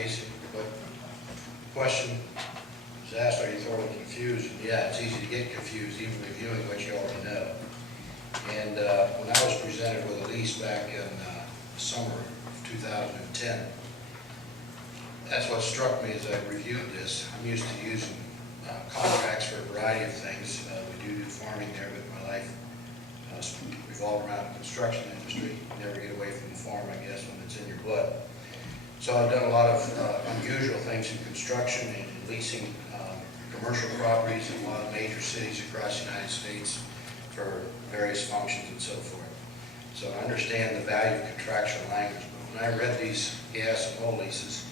leasing, but the question was asked, are you thoroughly confused? And yeah, it's easy to get confused even reviewing what you already know. And when I was presented with a lease back in the summer of 2010, that's what struck me as I reviewed this. I'm used to using contracts for a variety of things. We do farming there, but my life revolved around the construction industry. You never get away from the farm, I guess, when it's in your blood. So I've done a lot of unusual things in construction and leasing commercial properties in a lot of major cities across the United States for various functions and so forth. So I understand the value of contractual language, but when I read these gas and oil leases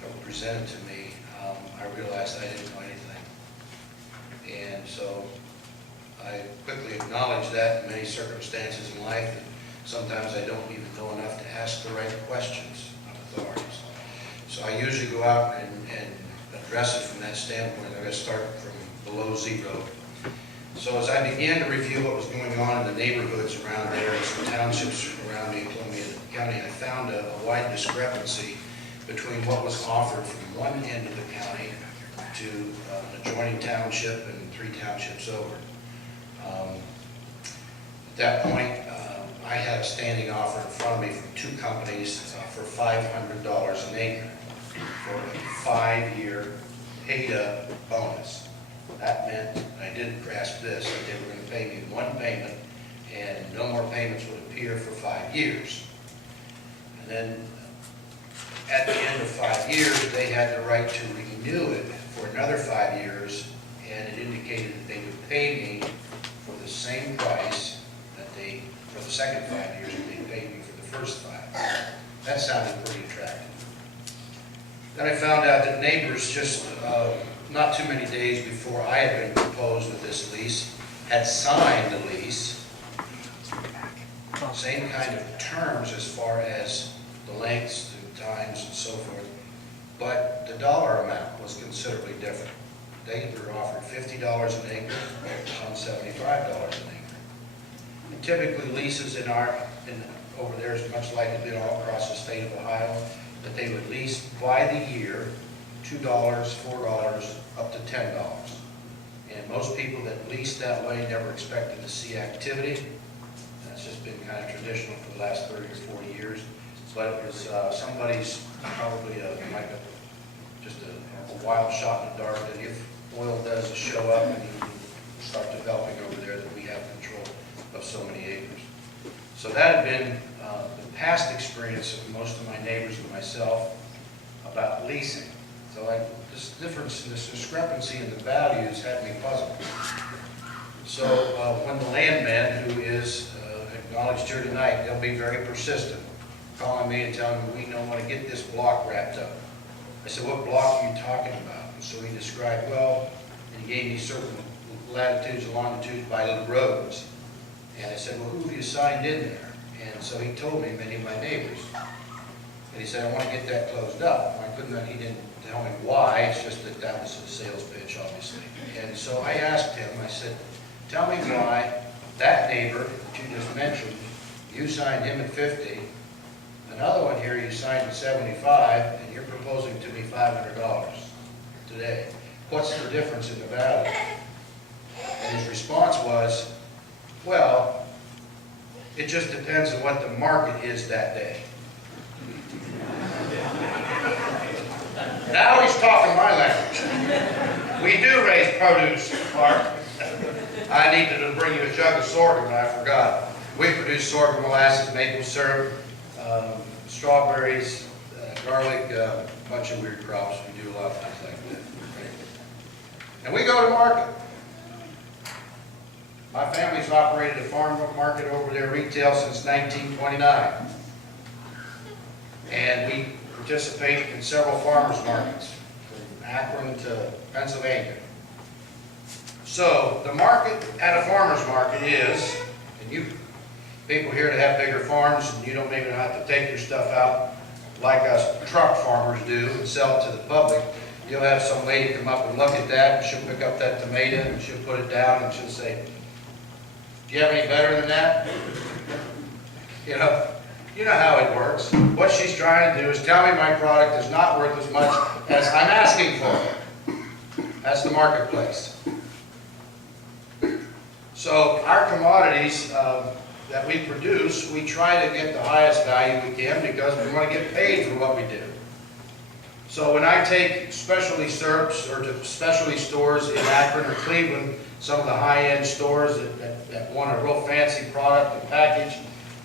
that were presented to me, I realized I didn't know anything. And so I quickly acknowledged that in many circumstances in life that sometimes I don't even know enough to ask the right questions of authorities. So I usually go out and address it from that standpoint. I've got to start from below zero. So as I began to review what was going on in the neighborhoods around there and some townships around me in Columbia County, I found a wide discrepancy between what was offered from one end of the county to an adjoining township and 3 townships over. At that point, I had a standing offer in front of me from 2 companies for $500 an acre for a 5-year paid-up bonus. That meant, I didn't grasp this, that they were going to pay me 1 payment and no more payments would appear for 5 years. And then at the end of 5 years, they had the right to renew it for another 5 years, and it indicated that they would pay me for the same price that they, for the second 5 years, that they paid me for the first 5. That sounded pretty attractive. Then I found out that neighbors just not too many days before I had been proposed with this lease had signed the lease, same kind of terms as far as the lengths, the times, and so forth, but the dollar amount was considerably different. They were offered $50 an acre, some $75 an acre. And typically leases over there is much like it did all across the state of Ohio, that they would lease by the year, $2, $4, up to $10. And most people that lease that way never expected to see activity. That's just been kind of traditional for the last 30 or 40 years. But it was somebody's probably just a wild shot in the dark that if oil does show up and you start developing over there, that we have control of so many acres. So that had been the past experience of most of my neighbors and myself about leasing. So this difference in this discrepancy in the values had me puzzled. So when the landman, who is acknowledged here tonight, they'll be very persistent, calling me and telling me, we don't want to get this block wrapped up. I said, what block are you talking about? And so he described, well, and he gave me certain latitudes and longitudes by the roads. And I said, well, who have you signed in there? And so he told me many of my neighbors. And he said, I want to get that closed up. He didn't tell me why, it's just that that was a sales pitch, obviously. And so I asked him, I said, tell me why that neighbor that you just mentioned, you signed him at 50, another one here you signed at 75, and you're proposing to me $500 today. What's the difference in the value? And his response was, well, it just depends on what the market is that day. Now he's talking my language. We do raise produce, Mark. I needed to bring you a jug of sorghum, and I forgot. We produce sorghum, molasses, maple syrup, strawberries, garlic, a bunch of weird crops. We do a lot of things like that. And we go to market. My family's operated a farm market over there retail since 1929. And we participate in several farmers markets, from Akron to Pennsylvania. So the market at a farmer's market is, and you people here that have bigger farms, and you don't maybe have to take your stuff out like us truck farmers do and sell it to the public. You'll have some lady come up and look at that, and she'll pick up that tomato and she'll put it down and she'll say, do you have any better than that? You know, You know how it works. What she's trying to do is tell me my product is not worth as much as I'm asking for. That's the marketplace. So our commodities that we produce, we try to get the highest value we can because we want to get paid for what we do. So when I take specialty syrups or to specialty stores in Akron or Cleveland, some of the high-end stores that want a real fancy product and package,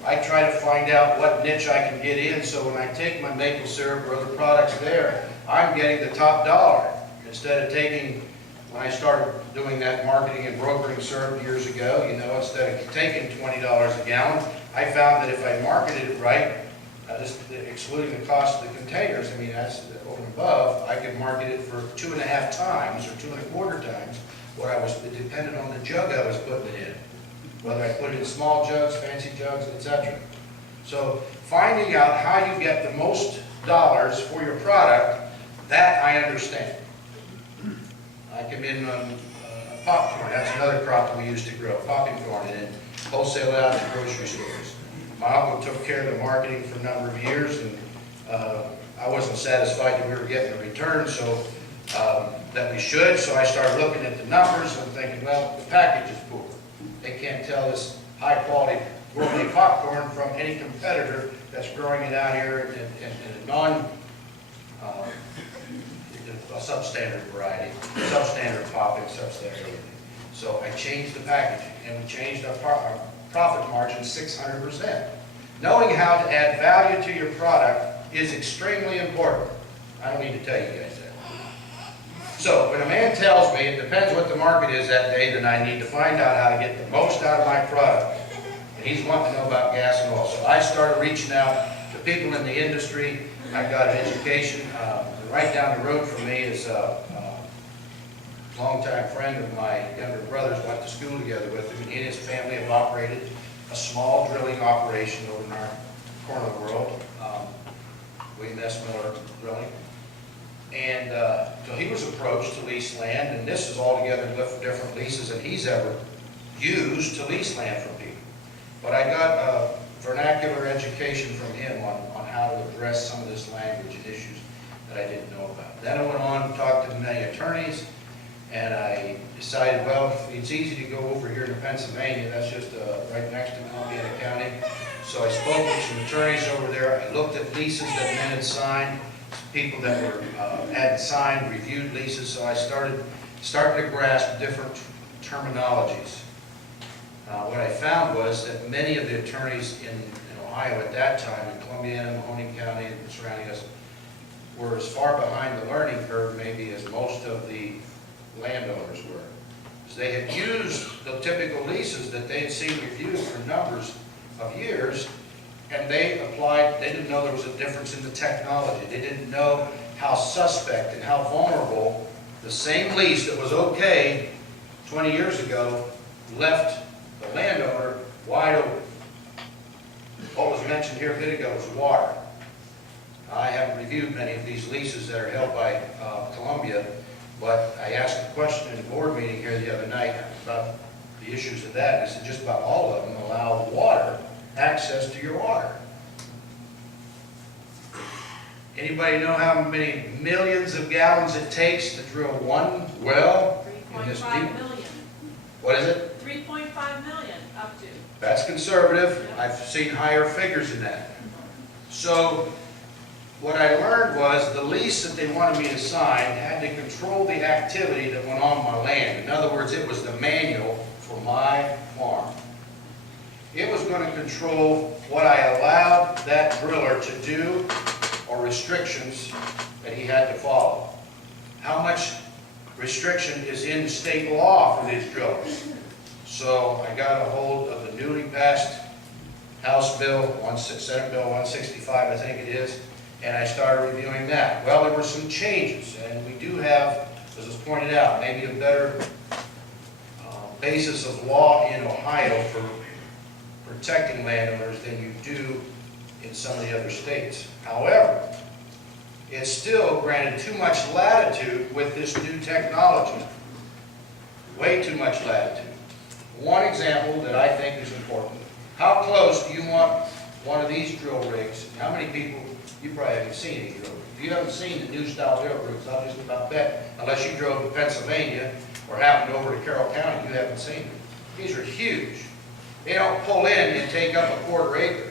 I try to find out what niche I can get in, so when I take my maple syrup or other products there, I'm getting the top dollar. Instead of taking, when I started doing that marketing and brokering syrup years ago, you know, instead of taking $20 a gallon, I found that if I marketed it right, just excluding the cost of the containers, I mean, that's over and above, I could market it for 2.5 times or 2.25 times what I was dependent on the jug I was putting it in. Whether I put it in small jugs, fancy jugs, etc. So finding out how you get the most dollars for your product, that I understand. I come in on popcorn. That's another crop that we used to grow, popping corn, and wholesale it out to grocery stores. My uncle took care of the marketing for a number of years, and I wasn't satisfied that we were getting a return, so that we should. So I started looking at the numbers and thinking, well, the package is poor. They can't tell this high-quality gourmet popcorn from any competitor that's growing it out here in a a substandard variety, substandard popping, substandard everything. So I changed the packaging, and we changed our profit margin 600%. Knowing how to add value to your product is extremely important. I don't need to tell you guys that. So when a man tells me it depends what the market is that day, then I need to find out how to get the most out of my product. And he's wanting to know about gas and oil. So I started reaching out to people in the industry. I got an education. Right down the road from me is a longtime friend of my younger brothers. Went to school together with him. He and his family have operated a small drilling operation over in our corner of the world, William S. Miller Drilling. And so he was approached to lease land, and this is altogether different leases than he's ever used to lease land from people. But I got a vernacular education from him on how to address some of this language and issues that I didn't know about. Then I went on and talked to many attorneys, and I decided, well, it's easy to go over here to Pennsylvania. That's just right next to Columbia County. So I spoke with some attorneys over there. I looked at leases that men had signed, people that were had signed, reviewed leases. So I started to grasp different terminologies. What I found was that many of the attorneys in Ohio at that time, in Columbia, Mahoning County, and surrounding us, were as far behind the learning curve maybe as most of the landowners were. Because they had used the typical leases that they had seen reviewed for numbers of years, and they didn't know there was a difference in the technology. They didn't know how suspect and how vulnerable the same lease that was okay 20 years ago left the landowner wide open. What was mentioned here a bit ago was water. I haven't reviewed many of these leases that are held by Columbia, but I asked a question in a board meeting here the other night about the issues of that. And I said just about all of them allow water, access to your water. Anybody know how many millions of gallons it takes to drill one well in this deep? 3.5 million. What is it? 3.5 million up to. That's conservative. Yeah. I've seen higher figures than that. So what I learned was the lease that they wanted me to sign had to control the activity that went on my land. In other words, it was the manual for my farm. It was going to control what I allowed that driller to do or restrictions that he had to follow. How much restriction is in state law for these drillers? So I got a hold of the newly passed House Bill, Senate Bill 165, I think it is, and I started reviewing that. Well, there were some changes, and we do have, as was pointed out, maybe a better basis of law in Ohio for protecting landowners than you do in some of the other states. However, it's still granted too much latitude with this new technology. Way too much latitude. One example that I think is important: how close do you want one of these drill rigs, and how many people, you probably haven't seen any drill rigs. If you haven't seen the new style drill rigs, I'll just about bet, unless you drove to Pennsylvania or happened over to Carroll County, you haven't seen them. These are huge. They don't pull in and take up a quarter acre.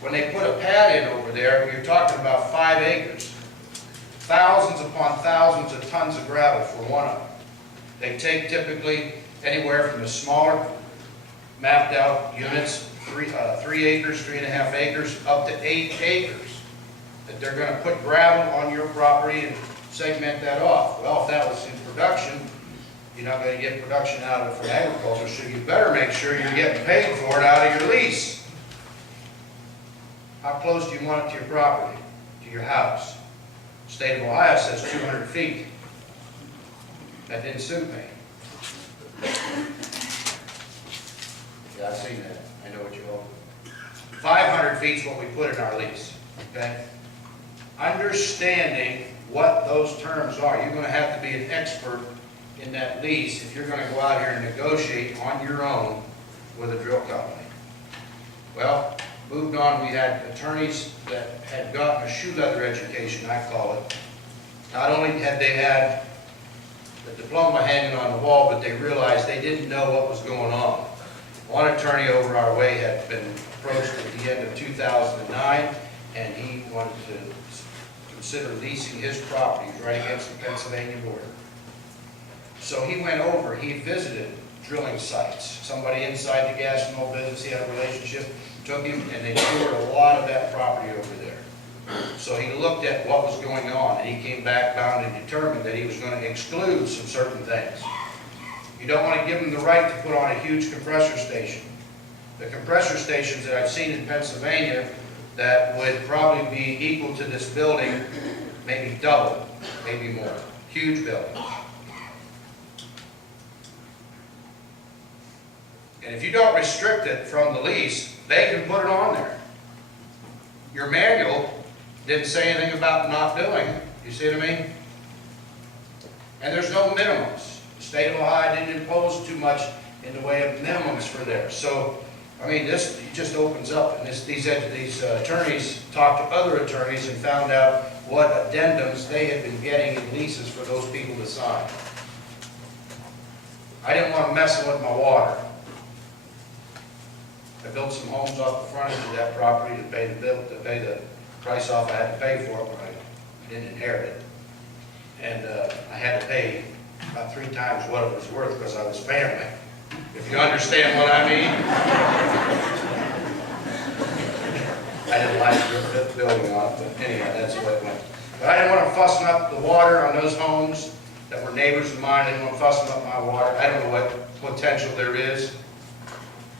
When they put a pad in over there, you're talking about 5 acres. Thousands upon thousands of tons of gravel for one of them. They take typically anywhere from the smaller mapped out units, 3 acres, 3.5 acres, up to 8 acres. That they're going to put gravel on your property and segment that off. Well, if that was in production, you're not going to get production out of it from agriculture, so you better make sure you're getting paid for it out of your lease. How close do you want it to your property, to your house? State of Ohio says 200 feet. That didn't suit me. Yeah, I've seen that. I know what you all. 500 feet is what we put in our lease, okay? Understanding what those terms are, you're going to have to be an expert in that lease if you're going to go out here and negotiate on your own with a drill company. Well, moved on, we had attorneys that had gotten a shoe leather education, I call it. Not only had they had the diploma hanging on the wall, but they realized they didn't know what was going on. One attorney over our way had been approached at the end of 2009, and he wanted to consider leasing his properties right against the Pennsylvania border. So he went over, he visited drilling sites. Somebody inside the gas and oil business, he had a relationship, took him, and they toured a lot of that property over there. So he looked at what was going on, and he came back, bound and determined that he was going to exclude some certain things. You don't want to give them the right to put on a huge compressor station. The compressor stations that I've seen in Pennsylvania that would probably be equal to this building, maybe double, maybe more. Huge buildings. And if you don't restrict it from the lease, they can put it on there. Your manual didn't say anything about not doing it. You see what I mean? And there's no minimums. The state of Ohio didn't impose too much in the way of minimums for there. So, I mean, this just opens up, and these attorneys talked to other attorneys and found out what addendums they had been getting in leases for those people to sign. I didn't want to mess with my water. I built some homes off the frontage of that property to pay the bill, to pay the price off I had to pay for it when I didn't inherit it. And I had to pay about 3 times what it was worth because I was family. If you understand what I mean. I didn't like the building on it, but anyhow, that's the way it went. But I didn't want to fussing up the water on those homes that were neighbors of mine. I didn't want to fussing up my water. I don't know what potential there is,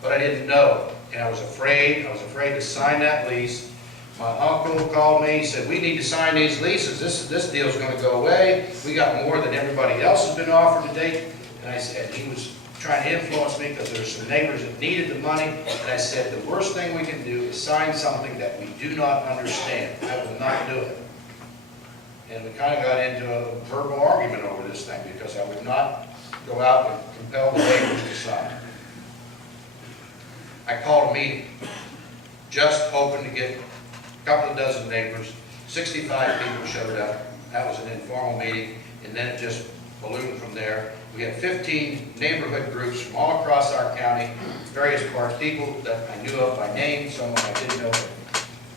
but I didn't know. And I was afraid to sign that lease. My uncle called me, he said, we need to sign these leases. This deal's going to go away. We got more than everybody else has been offered to date. And I said, he was trying to influence me because there were some neighbors that needed the money. And I said, the worst thing we can do is sign something that we do not understand. I will not do it. And we kind of got into a verbal argument over this thing because I would not go out and compel the neighbors to sign. I called a meeting, just hoping to get a couple of dozen neighbors. 65 people showed up. That was an informal meeting, and then it just ballooned from there. We had 15 neighborhood groups from all across our county, various parts, people that I knew of by name, someone I didn't know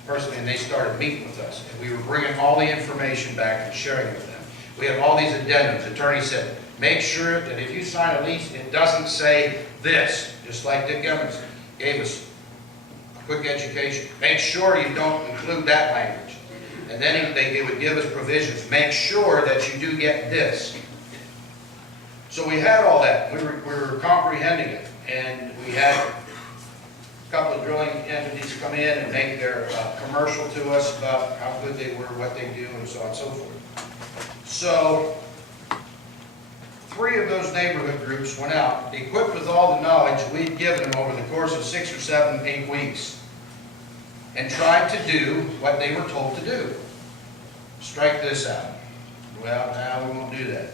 personally, and they started meeting with us. And we were bringing all the information back and sharing it with them. We have all these addendums. The attorney said, make sure that if you sign a lease, it doesn't say this, just like Dick Emmons gave us a quick education. Make sure you don't include that language. And then they would give us provisions. Make sure that you do get this. So we had all that. We were comprehending it. And we had a couple of drilling entities come in and make their commercial to us about how good they were, what they do, and so on and so forth. So 3 of those neighborhood groups went out, equipped with all the knowledge we'd given them over the course of 6 or 7, 8 weeks, and tried to do what they were told to do. Strike this out. Well, now we won't do that.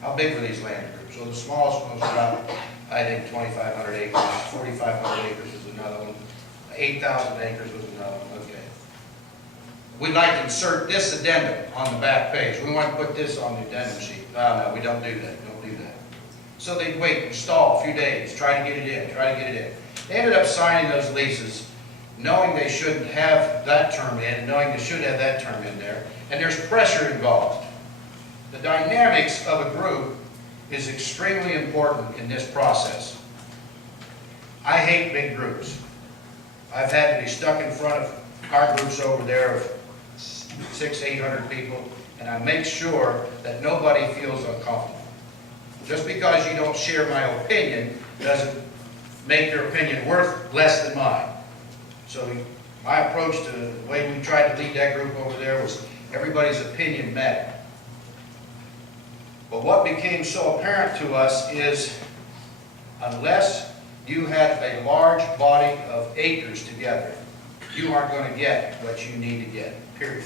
How big were these land groups? So the smallest one was about, I think, 2,500 acres. 4,500 acres is another one. 8,000 acres was another one, okay. We'd like to insert this addendum on the back page. We want to put this on the addendum sheet. No, we don't do that, don't do that. So they'd wait and stall a few days, try to get it in, try to get it in. They ended up signing those leases, knowing they shouldn't have that term in, knowing they should have that term in there, and there's pressure involved. The dynamics of a group is extremely important in this process. I hate big groups. I've had to be stuck in front of our groups over there of 600-800 people, and I make sure that nobody feels uncomfortable. Just because you don't share my opinion doesn't make your opinion worth less than mine. So my approach to the way we tried to lead that group over there was everybody's opinion mattered. But what became so apparent to us is unless you have a large body of acres together, you aren't going to get what you need to get, period.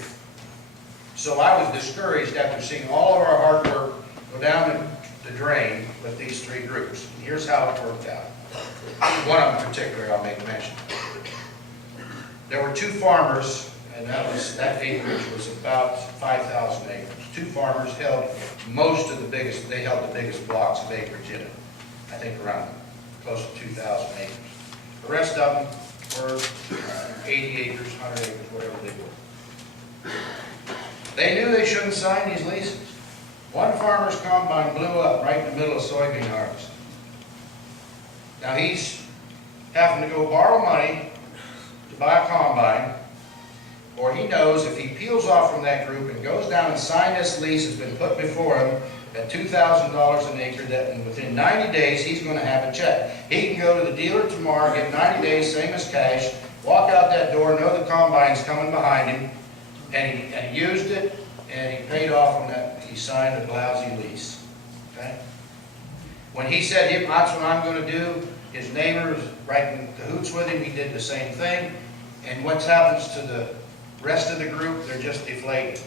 So I was discouraged after seeing all of our hard work go down the drain with these three groups. And here's how it worked out. One of them in particular I'll make mention. There were two farmers, and that acreage was about 5,000 acres. Two farmers held most of the biggest, they held the biggest blocks of acreage in it. I think around close to 2,000 acres. The rest of them were 80 acres, 100 acres, whatever they were. They knew they shouldn't sign these leases. One farmer's combine blew up right in the middle of soybean harvest. Now he's having to go borrow money to buy a combine, or he knows if he peels off from that group and goes down and signs this lease that's been put before him at $2,000 an acre, that within 90 days he's going to have a check. He can go to the dealer tomorrow, get 90 days, same as cash, walk out that door, know the combine's coming behind him, and he used it, and he paid off on that. He signed a lousy lease. Okay? When he said, that's what I'm going to do, his neighbor was right in cahoots with him. He did the same thing. And what happens to the rest of the group? They're just deflated.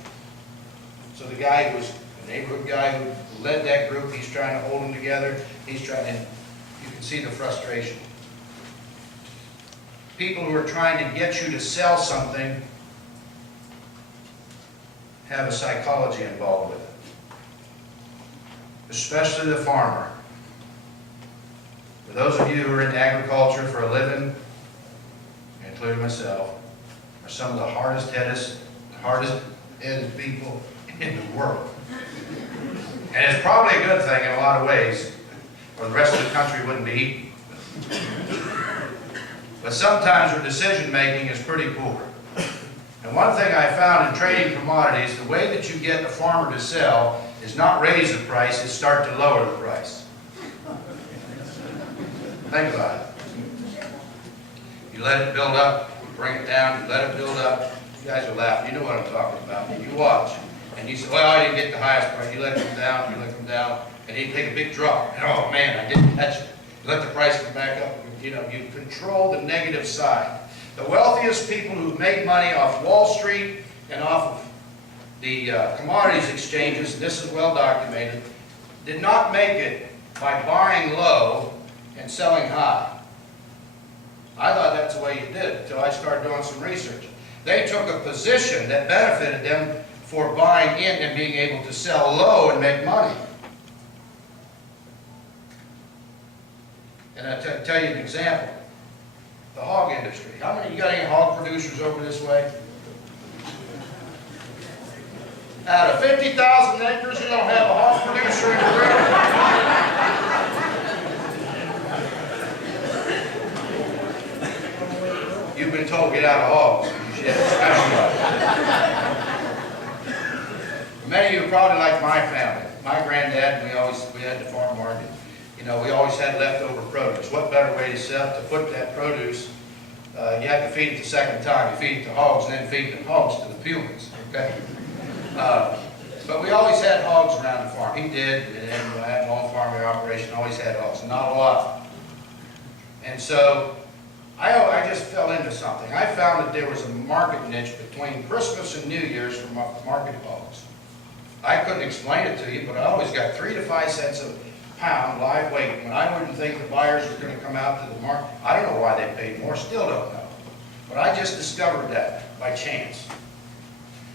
So the guy who was the neighborhood guy who led that group, he's trying to hold them together. He's trying, and you can see the frustration. People who are trying to get you to sell something have a psychology involved with it. Especially the farmer. For those of you who are in agriculture for a living, including myself, are some of the hardest-headed people in the world. And it's probably a good thing in a lot of ways, or the rest of the country wouldn't be eating. But sometimes their decision-making is pretty poor. And one thing I found in trading commodities, the way that you get the farmer to sell is not raise the price, it's start to lower the price. Think about it. You let it build up, you bring it down, you let it build up. You guys are laughing, you know what I'm talking about. And you watch, and you say, well, I didn't get the highest price. You let it come down, you let it come down, and you take a big drop. And oh man, I didn't catch it. You let the price come back up. You control the negative side. The wealthiest people who've made money off Wall Street and off of the commodities exchanges, and this is well documented, did not make it by buying low and selling high. I thought that's the way you did it until I started doing some research. They took a position that benefited them for buying in and being able to sell low and make money. And I'll tell you an example. The hog industry. How many, you got any hog producers over this way? Out of 50,000 acres, you don't have a hog producer in the room? You've been told get out of hogs. You should Many of you are probably like my family. My granddad, we had the farm market. We always had leftover produce. What better way to put that produce? You have to feed it the second time. You feed it to hogs and then feed the hogs to the humans. Okay? But we always had hogs around the farm. He did, and I had my own farming operation. Always had hogs, not a lot. And so I just fell into something. I found that there was a market niche between Christmas and New Year's for market hogs. I couldn't explain it to you, but I always got 3 to 5 cents a pound live weight when I wouldn't think the buyers were going to come out to the market. I don't know why they paid more, still don't know. But I just discovered that by chance.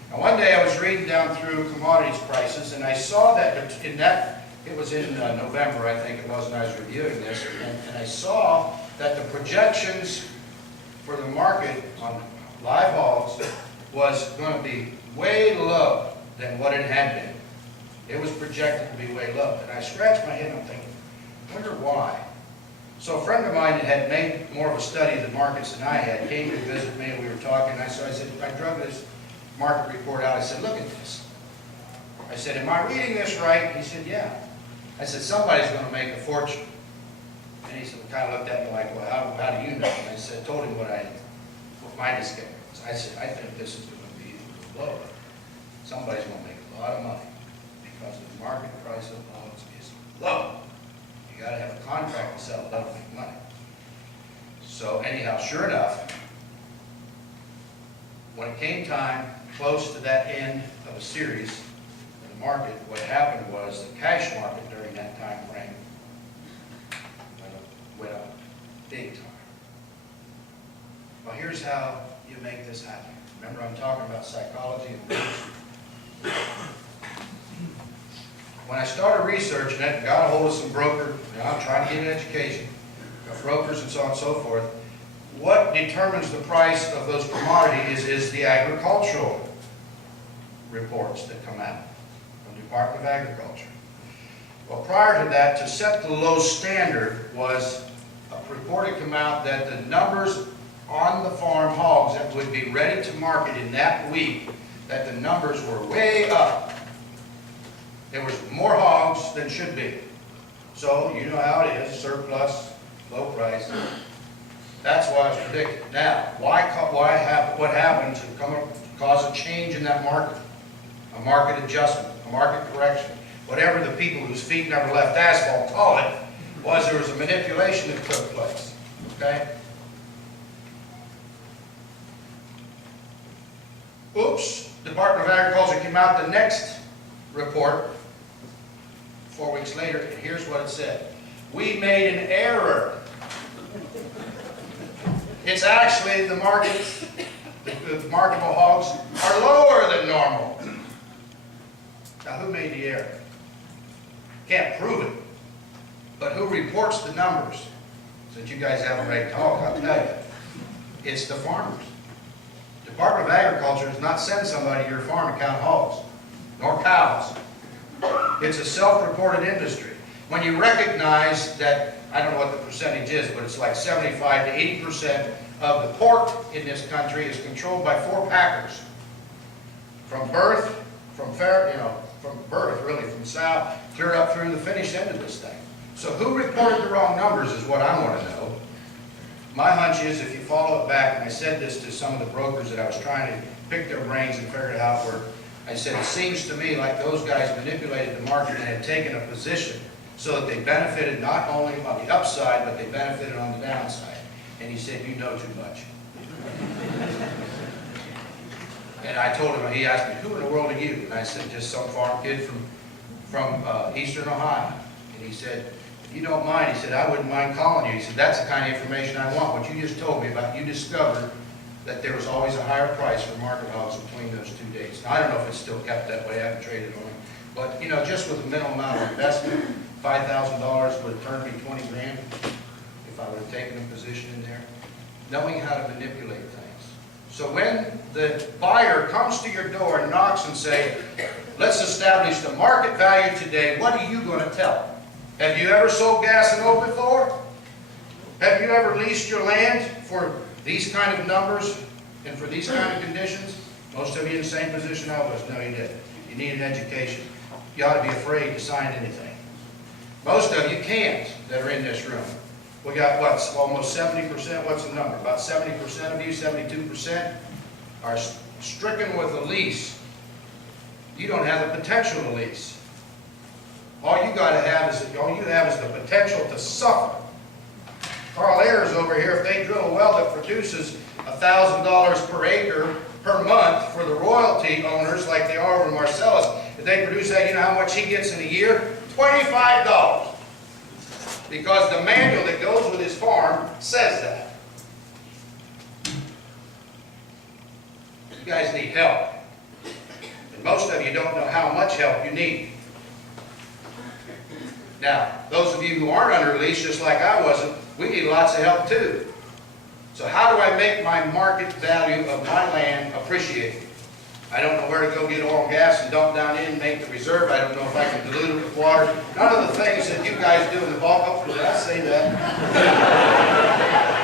Now one day I was reading down through commodities prices, and I saw that in that, it was in November, I think it was, when I was reviewing this, and I saw that the projections for the market on live hogs was going to be way low than what it had been. It was projected to be way low. And I scratched my head and I'm thinking, I wonder why. So a friend of mine that had made more of a study of the markets than I had came to visit me, and we were talking, and so I said, I drug this market report out. I said, look at this. I said, am I reading this right? He said, yeah. I said, somebody's going to make a fortune. And he said, kind of looked at me like, well, how do you know? And I said, told him what my discovery was. I said, I think this is going to be low. Somebody's going to make a lot of money because the market price of hogs is low. You got to have a contract to sell it to make money. So anyhow, sure enough, when it came time, close to that end of a series in the market, what happened was the cash market during that time frame went up big time. Well, here's how you make this happen. Remember, I'm talking about psychology and business. When I started researching it and got a hold of some brokers, I'm trying to get an education, brokers and so on and so forth, what determines the price of those commodities is the agricultural reports that come out from the Department of Agriculture. Well, prior to that, to set the low standard was a report had come out that the numbers on the farm hogs that would be ready to market in that week, that the numbers were way up. There was more hogs than should be. So, you know how it is, surplus, low price. That's why it's predicted. Now, what happened to cause a change in that market? A market adjustment, a market correction. Whatever the people whose feet never left asphalt call it, was there was a manipulation that took place. Okay? Oops, Department of Agriculture came out the next report 4 weeks later, and here's what it said. We made an error. It's actually the marketable hogs are lower than normal. Now, who made the error? Can't prove it. But who reports the numbers? Since you guys haven't read talk, I'll tell you. It's the farmers. Department of Agriculture does not send somebody to your farm to count hogs, nor cows. It's a self-reported industry. When you recognize that, I don't know what the percentage is, but it's like 75 to 80% of the pork in this country is controlled by 4 packers. From birth, from birth, really, from sow, clear up through the finished end of this thing. So who reported the wrong numbers is what I want to know. My hunch is, if you follow it back, and I said this to some of the brokers that I was trying to pick their brains and figure it out, where I said, it seems to me like those guys manipulated the market and had taken a position so that they benefited not only on the upside, but they benefited on the downside. And he said, you know too much. And I told him, he asked me, who in the world are you? And I said, just some farm kid from eastern Ohio. And he said, if you don't mind, he said, I wouldn't mind calling you. He said, that's the kind of information I want. What you just told me about, you discovered that there was always a higher price for market hogs between those 2 dates. Now, I don't know if it's still kept that way. I haven't traded on them. But, you know, just with a minimal amount of investment, $5,000 would have turned me 20 grand if I would have taken a position in there. Knowing how to manipulate things. So when the buyer comes to your door and knocks and say, let's establish the market value today, what are you going to tell them? Have you ever sold gas and oil before? Have you ever leased your land for these kind of numbers and for these kind of conditions? Most of you in the same position I was. No, you didn't. You need an education. You ought to be afraid to sign anything. Most of you can't that are in this room. We got, what, almost 70%? What's the number? About 70% of you, 72%, are stricken with a lease. You don't have the potential to lease. All you have is the potential to suffer. Carl Ayers over here, if they drill a well that produces $1,000 per acre per month for the royalty owners like they are over in Marcellus, if they produce that, you know how much he gets in a year? $25. Because the manual that goes with his farm says that. You guys need help. And most of you don't know how much help you need. Now, those of you who aren't under lease, just like I wasn't, we need lots of help too. So how do I make my market value of my land appreciated? I don't know where to go get oil and gas and dump down in and make the reserve. I don't know if I can dilute it with water. None of the things that you guys do in the bulk. Oh, did I say that?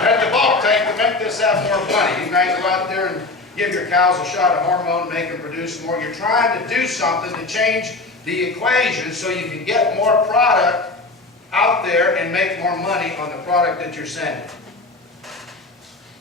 At the bulk tank to make this have more money. You guys go out there and give your cows a shot of hormone and make them produce more. You're trying to do something to change the equation so you can get more product out there and make more money on the product that you're sending.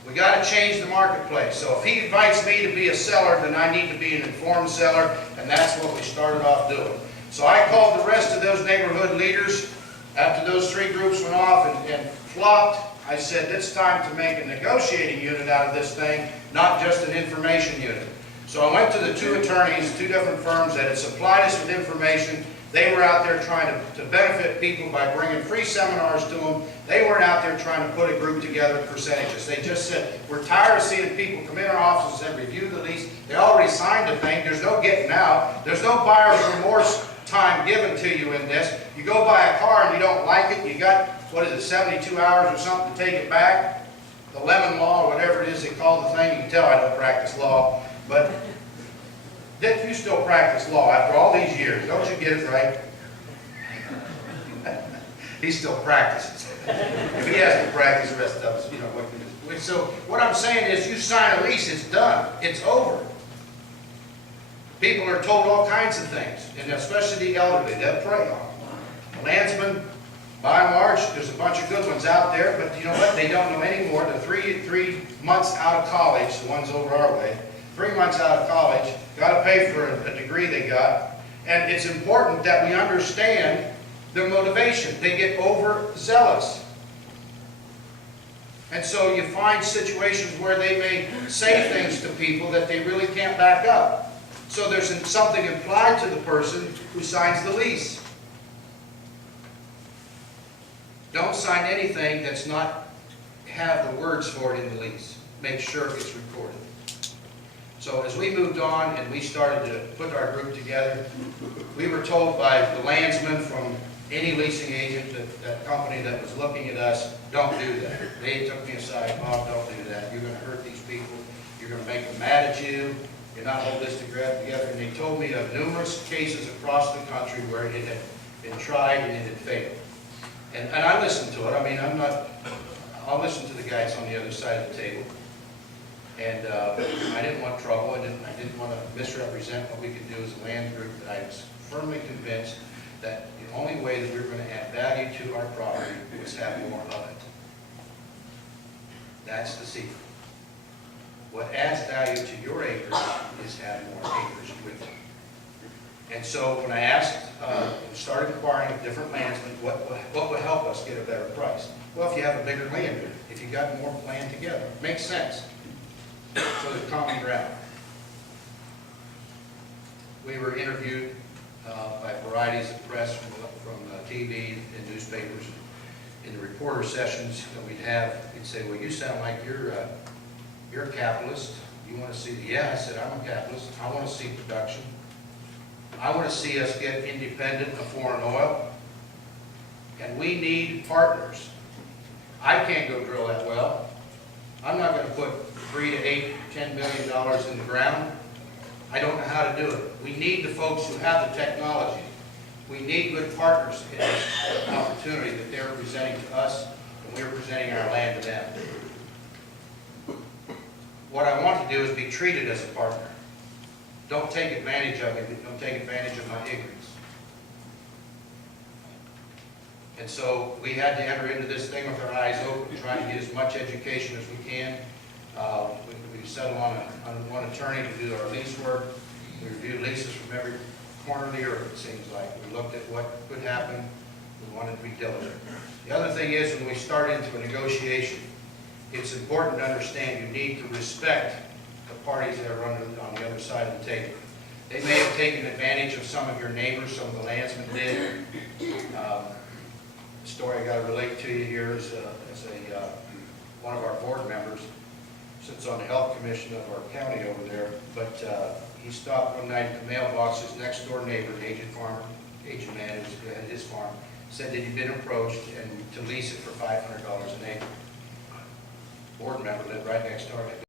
We got to change the marketplace. So if he invites me to be a seller, then I need to be an informed seller, and that's what we started off doing. So I called the rest of those neighborhood leaders after those 3 groups went off and flopped. I said, it's time to make a negotiating unit out of this thing, not just an information unit. So I went to the 2 attorneys, 2 different firms that had supplied us with information. They were out there trying to benefit people by bringing free seminars to them. They weren't out there trying to put a group together with percentages. They just said, we're tired of seeing people come in our offices and review the lease. They already signed the thing. There's no getting out. There's no buyer's remorse time given to you in this. You go buy a car and you don't like it. You got, 72 hours or something to take it back. The lemon law, or whatever it is they call the thing. You can tell I don't practice law. But Dick, you still practice law after all these years. Don't you get it right? He still practices. If he has to practice, the rest of us, you know what to do. So what I'm saying is, you sign a lease, it's done. It's over. People are told all kinds of things, and especially the elderly. They'll prey on them. Landsmen, by and large, there's a bunch of good ones out there, but you know what? They don't know anymore. The three months out of college, the ones over our way, 3 months out of college, got to pay for a degree they got. And it's important that we understand their motivation. They get overzealous. And so you find situations where they may say things to people that they really can't back up. So there's something implied to the person who signs the lease. Don't sign anything that's not have the words for it in the lease. Make sure it's recorded. So as we moved on and we started to put our group together, we were told by the landsman from any leasing agent, that company that was looking at us, don't do that. They took me aside, Bob, don't do that. You're going to hurt these people. You're going to make them mad at you. You're not holistic together. And they told me of numerous cases across the country where it had been tried and it had failed. And I listened to it. I mean, I'll listen to the guys on the other side of the table. And I didn't want trouble. I didn't want to misrepresent what we could do as a land group. But I was firmly convinced that the only way that we were going to add value to our property was have more of it. That's the secret. What adds value to your acres is have more acres with it. And so when I asked, started inquiring of different landsmen, what would help us get a better price? Well, if you have a bigger land unit, if you got more land together, makes sense. So there's common ground. We were interviewed by varieties of press from TV and newspapers. In the reporter sessions that we'd say, well, you sound like you're a capitalist. You want to see, yeah, I said, I'm a capitalist. I want to see production. I want to see us get independent of foreign oil. And we need partners. I can't go drill that well. I'm not going to put $3 to $8, $10 million in the ground. I don't know how to do it. We need the folks who have the technology. We need good partners in this opportunity that they're presenting to us, and we're presenting our land to them. What I want to do is be treated as a partner. Don't take advantage of me. Don't take advantage of my ignorance. And so we had to enter into this thing with our eyes open, trying to get as much education as we can. We settled on one attorney to do our lease work. We reviewed leases from every corner of the earth, it seems like. We looked at what could happen. We wanted to be diligent. The other thing is, when we start into a negotiation, it's important to understand you need to respect the parties that are on the other side of the table. They may have taken advantage of some of your neighbors, some of the landsmen did. The story I got to relate to you here is one of our board members sits on the health commission of our county over there, but he stopped one night at the mailbox. His next door neighbor, the aged man who had his farm, said that he'd been approached and to lease it for $500 an acre. Board member lived right next door.